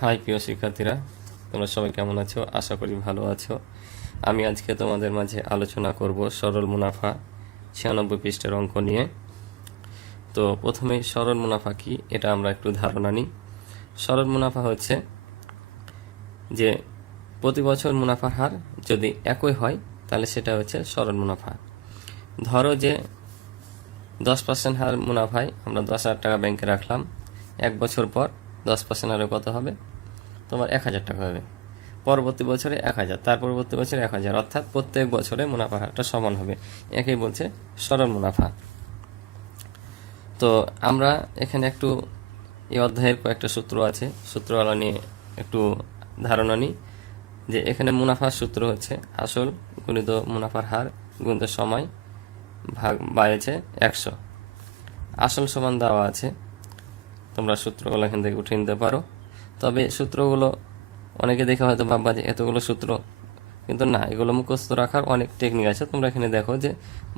High, প্রিয় শিক্ষার্থীরা, তোমরা সবাই কেমন আছো? আশা করি ভালো আছো। আমি আজকে তোমাদের মাঝে আলোচনা করব সরল মুনাফা ছিয়ানব্বই পৃষ্ঠের অঙ্ক নিয়ে। তো প্রথমে সরল মুনাফা কি, এটা আমরা একটু ধারণা নিই। সরল মুনাফা হচ্ছে যে প্রতি বছর মুনাফার হার যদি একই হয়, তাহলে সেটা হচ্ছে সরল মুনাফা। ধরো যে দশ পার্সেন্ট হার মুনাফায় আমরা দশ হাজার টাকা ব্যাংকে রাখলাম, এক বছর পর দশ পার্সেন্ট হারে কত হবে? তোমার এক হাজার টাকা হবে। পরবর্তী বছরে এক হাজার, তার পরবর্তী বছরে এক হাজার। অর্থাৎ প্রত্যেক বছরে মুনাফার হারটা সমান হবে। একেই বলছে সরল মুনাফা। তো আমরা এখানে একটু এই অধ্যায়ের কয়েকটা সূত্র আছে। সূত্রওয়ালা নিয়ে একটু ধারণা নিই যে এখানে মুনাফার সূত্র হচ্ছে আসল গুণিত মুনাফার হার গুণিত সময় ভাগ বাড়েছে একশো। আসল সমান দেওয়া আছে। তোমরা সূত্রগুলো এখান থেকে উঠিয়ে নিতে পারো। তবে সূত্রগুলো অনেকে দেখে হয়তো ভাববা যে এতগুলো সূত্র। কিন্তু না, এগুলো মুখস্থ রাখার অনেক টেকনিক আছে। তোমরা এখানে দেখো যে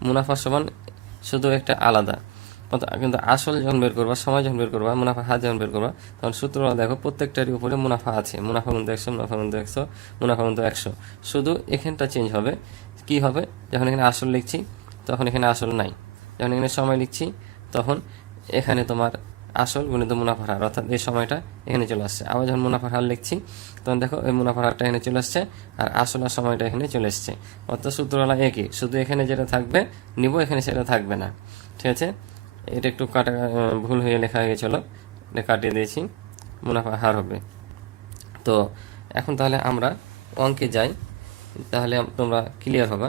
মুনাফা সমান শুধু একটা আলাদা। কিন্তু আসল যখন বের করবা, সময় যখন বের করবা, মুনাফা হাত যখন বের করবা, তখন সূত্র দেখো প্রত্যেকটারই উপরে মুনাফা আছে। মুনাফা কিন্তু একশো, মুনাফা কিন্তু একশো, মুনাফা কিন্তু একশো। শুধু এখানটা চেঞ্জ হবে। কি হবে? যখন এখানে আসল লিখছি, তখন এখানে আসল নাই। যখন এখানে সময় লিখছি, তখন এখানে তোমার আসল গুণিত মুনাফার হার, অর্থাৎ এই সময়টা এখানে চলে আসছে। আবার যখন মুনাফার হার লিখছি, তখন দেখো এই মুনাফার হারটা এখানে চলে আসছে আর আসল আর সময়টা এখানে চলে আসছে অর্থাৎ সূত্রওয়ালা একই, শুধু এখানে যেটা থাকবে, নিব এখানে সেটা থাকবে না। ঠিক আছে? এটা একটু কাটা ভুল হয়ে লেখা হয়ে গেছিল। এটা কাটিয়ে দিয়েছি মুনাফা হার হবে। তো এখন তাহলে আমরা অঙ্কে যাই, তাহলে তোমরা ক্লিয়ার হবা।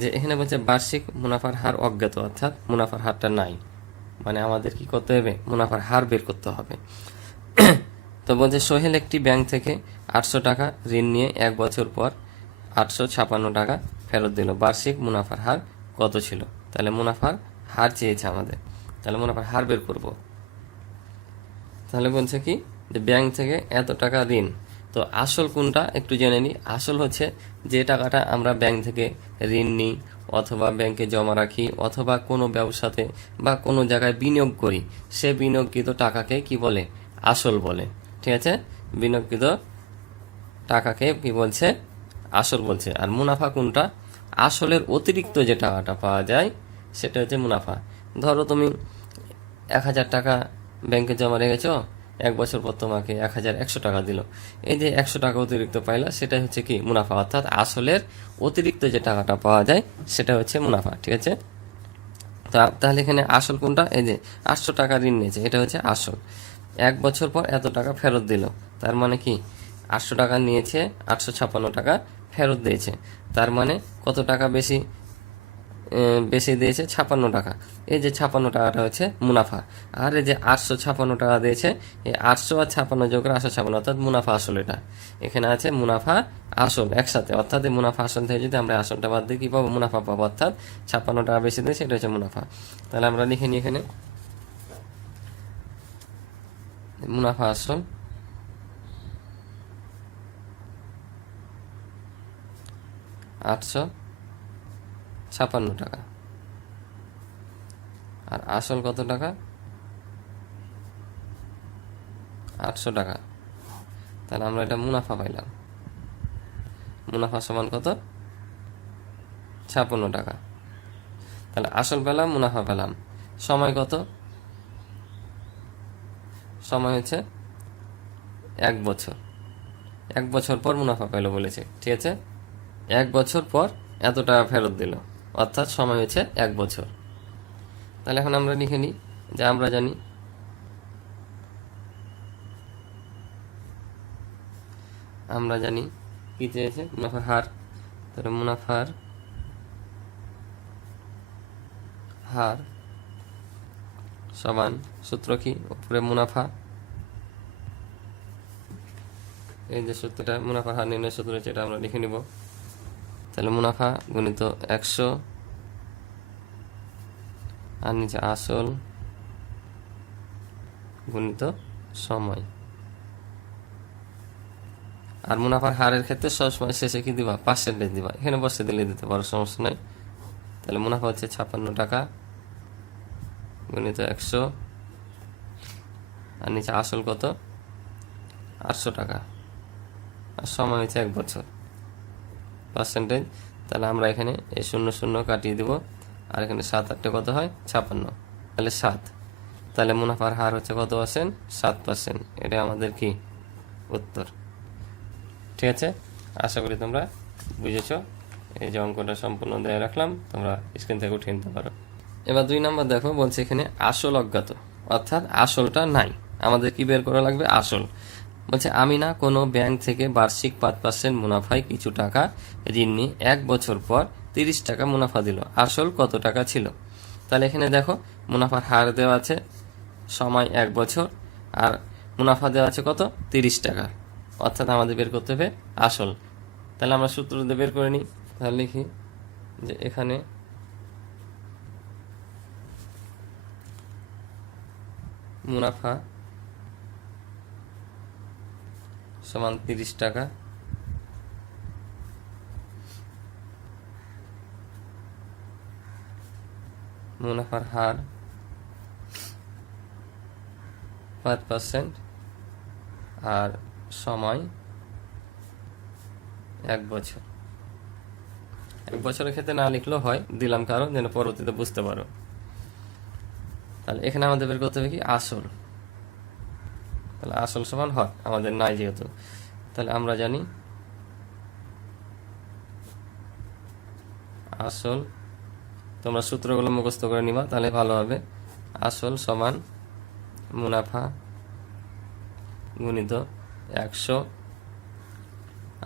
যে এখানে বলছে বার্ষিক মুনাফার হার অজ্ঞাত, অর্থাৎ মুনাফার হারটা নাই। মানে আমাদের কি করতে হবে? মুনাফার হার বের করতে হবে। তো বলছে, সোহেল একটি ব্যাংক থেকে আটশো টাকা ঋণ নিয়ে এক বছর পর আটশো ছাপান্ন টাকা ফেরত দিল। বার্ষিক মুনাফার হার কত ছিল? তাহলে মুনাফার হার চেয়েছে আমাদের। তাহলে মুনাফার হার বের করব। তাহলে বলছে কি, যে ব্যাংক থেকে এত টাকা ঋণ। তো আসল কোনটা একটু জেনে নিই আসল হচ্ছে যে টাকাটা আমরা ব্যাংক থেকে ঋণ নিই অথবা ব্যাংকে জমা রাখি অথবা কোনো ব্যবসাতে বা কোনো জায়গায় বিনিয়োগ করি। সে বিনিয়োগকৃত টাকাকে কি বলে? আসল বলে। ঠিক আছে? বিনিয়োগকৃত টাকাকে কি বলছে? আসল বলছে। আর মুনাফা কোনটা? আসলের অতিরিক্ত যে টাকাটা পাওয়া যায়, সেটা হচ্ছে মুনাফা। ধরো তুমি এক হাজার টাকা ব্যাংকে জমা রেখেছো এক বছর পর তোমাকে এক হাজার একশো টাকা দিল। এই যে একশো টাকা অতিরিক্ত পাইলা সেটা হচ্ছে কি মুনাফা। অর্থাৎ আসলের অতিরিক্ত যে টাকাটা পাওয়া যায়, সেটা হচ্ছে মুনাফা, ঠিক আছে? তাহলে এখানে আসল কোনটা? এই যে আটশো টাকা ঋণ নিয়েছে, এটা হচ্ছে আসল। এক বছর পর এত টাকা ফেরত দিল। তার মানে কি? আটশো টাকা নিয়েছে, আটশো ছাপ্পান্ন টাকা ফেরত দিয়েছে। তার মানে কত টাকা বেশি? বেশি দিয়েছে ছাপান্ন টাকা। এই যে ছাপান্ন টাকাটা হচ্ছে মুনাফা। আর এই যে আটশো ছাপান্ন টাকা দিয়েছে, এই আটশো আর ছাপান্ন যোগ করে আটশো ছাপান্ন, অর্থাৎ মুনাফা আসল এটা। এখানে আছে মুনাফা আসল একসাথে, অর্থাৎ এই মুনাফা আসল থেকে যদি আমরা আসলটা বাদ দিই, কী পাবো? মুনাফা পাবো, অর্থাৎ ছাপান্ন টাকা বেশি দিয়েছে এটা হচ্ছে মুনাফা। তাহলে আমরা লিখে নিই এখানে। মুনাফা আসল। আটশো ছাপান্ন টাকা। আর আসল কত টাকা? আটশো টাকা। তাহলে আমরা এটা মুনাফা পাইলাম। মুনাফা সমান কত? ছাপ্পান্ন টাকা। তাহলে আসল পেলাম, মুনাফা পেলাম। সময় কত? সময় হচ্ছে এক বছর। এক বছর পর মুনাফা পেল বলেছে। ঠিক আছে? এক বছর পর এত টাকা ফেরত দিল। অর্থাৎ সময় হচ্ছে এক বছর। তাহলে এখন আমরা লিখে নিই, যে আমরা জানি। আমরা জানি কি চেয়েছে? মুনাফার হার। তাহলে মুনাফার হার সমান সূত্র কি? উপরে মুনাফা। এই যে সূত্রটা, মুনাফার হার নির্ণয় সূত্র যেটা আমরা লিখে নিব। তাহলে মুনাফা গুণিত একশো। আর নিচে আসল গুণিত সময়। আর মুনাফার হারের ক্ষেত্রে সবসময় শেষে কি দিবা? পার্সেন্টেজ দিবা। এখানে বসে দিলে দিতে পারো, সমস্যা নাই। তাহলে মুনাফা হচ্ছে ছাপ্পান্ন টাকা গুণিত একশো। আর নিচে আসল কত? আটশো টাকা। আর সময় হচ্ছে এক বছর। পার্সেন্টেজ, তাহলে আমরা এখানে এই শূন্য শূন্য কাটিয়ে দেব, আর এখানে সাত আটটা কত হয়? ছাপান্ন। তাহলে সাত। তাহলে মুনাফার হার হচ্ছে কত পার্সেন্ট সাত পার্সেন্ট এটা আমাদের কি? উত্তর। ঠিক আছে? আশা করি তোমরা বুঝেছ। এই যে অঙ্কটা সম্পূর্ণ দেয়া রাখলাম, তোমরা স্ক্রিন থেকে উঠিয়ে নিতে পারো। এবার দুই নাম্বার দেখো, বলছে এখানে আসল অজ্ঞাত, অর্থাৎ আসলটা নাই। আমাদের কি বের করা লাগবে? আসল। বলছে, আমি না কোনো ব্যাংক থেকে বার্ষিক পাঁচ পার্সেন্ট মুনাফায় কিছু টাকা ঋণ নিয়ে এক বছর পর তিরিশ টাকা মুনাফা দিল। আসল কত টাকা ছিল? তাহলে এখানে দেখো, মুনাফার হার দেওয়া আছে সময় এক বছর, আর মুনাফা দেওয়া আছে কত? তিরিশ টাকা। অর্থাৎ আমাদের বের করতে হবে আসল। তাহলে আমরা সূত্র দিয়ে বের করে নিই। তাহলে লিখি যে এখানে মুনাফা সমান তিরিশ টাকা। মুনাফার হার পাঁচ পার্সেন্ট আর সময় এক বছর। এক বছরের ক্ষেত্রে না লিখলেও হয়, দিলাম কারণ যেন পরবর্তীতে বুঝতে পারো। তাহলে এখানে আমাদের বের করতে হবে কি? আসল। তাহলে আসল সমান হয়, আমাদের নাই যেহেতু। তাহলে আমরা জানি আসল, তোমরা সূত্রগুলো মুখস্থ করে নিবা, তাহলে ভালো হবে। আসল সমান মুনাফা গুণিত একশো।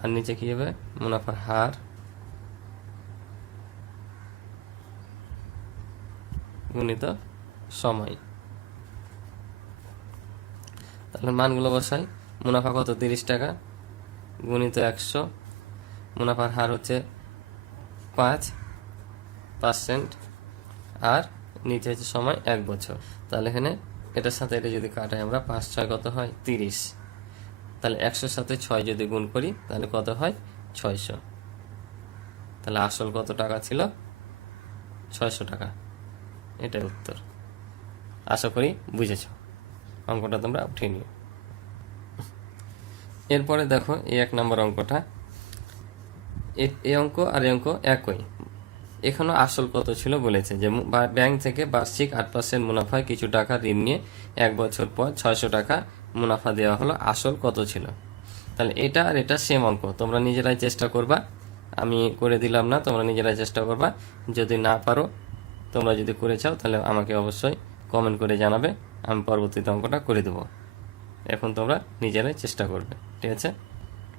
আর নিচে কি হবে? মুনাফার হার গুণিত সময়। তাহলে মানগুলো বসাই। মুনাফা কত? তিরিশ টাকা। গুণিত একশো। মুনাফার হার হচ্ছে পাঁচ পার্সেন্ট আর নিচে হচ্ছে সময় এক বছর। তাহলে এখানে এটার সাথে এটা যদি কাটাই আমরা পাঁচ ছয় কত হয়? তিরিশ। তাহলে একশোর সাথে ছয় যদি গুণ করি, তাহলে কত হয়? ছয়শো। তাহলে আসল কত টাকা ছিল? ছয়শো টাকা। এটাই উত্তর। আশা করি বুঝেছ। অঙ্কটা তোমরা উঠিয়ে নিও। এরপরে দেখো এই এক নম্বর অঙ্কটা। এ- অঙ্ক আর এই অঙ্ক একই। এখানেও আসল কত ছিল বলেছে যে ব্যাংক থেকে বার্ষিক আট পার্সেন্ট মুনাফায় কিছু টাকা ঋণ নিয়ে এক বছর পর ছয়শো টাকা মুনাফা দেওয়া হলো। আসল কত ছিল? তাহলে এটা আর এটা সেম অঙ্ক। তোমরা নিজেরাই চেষ্টা করবা। আমি করে দিলাম না, তোমরা নিজেরাই চেষ্টা করবা। যদি না পারো, তোমরা যদি করে চাও, তাহলে আমাকে অবশ্যই কমেন্ট করে জানাবে, আমি পরবর্তীতে অঙ্কটা করে দেবো। এখন তোমরা নিজেরাই চেষ্টা করবে, ঠিক আছে?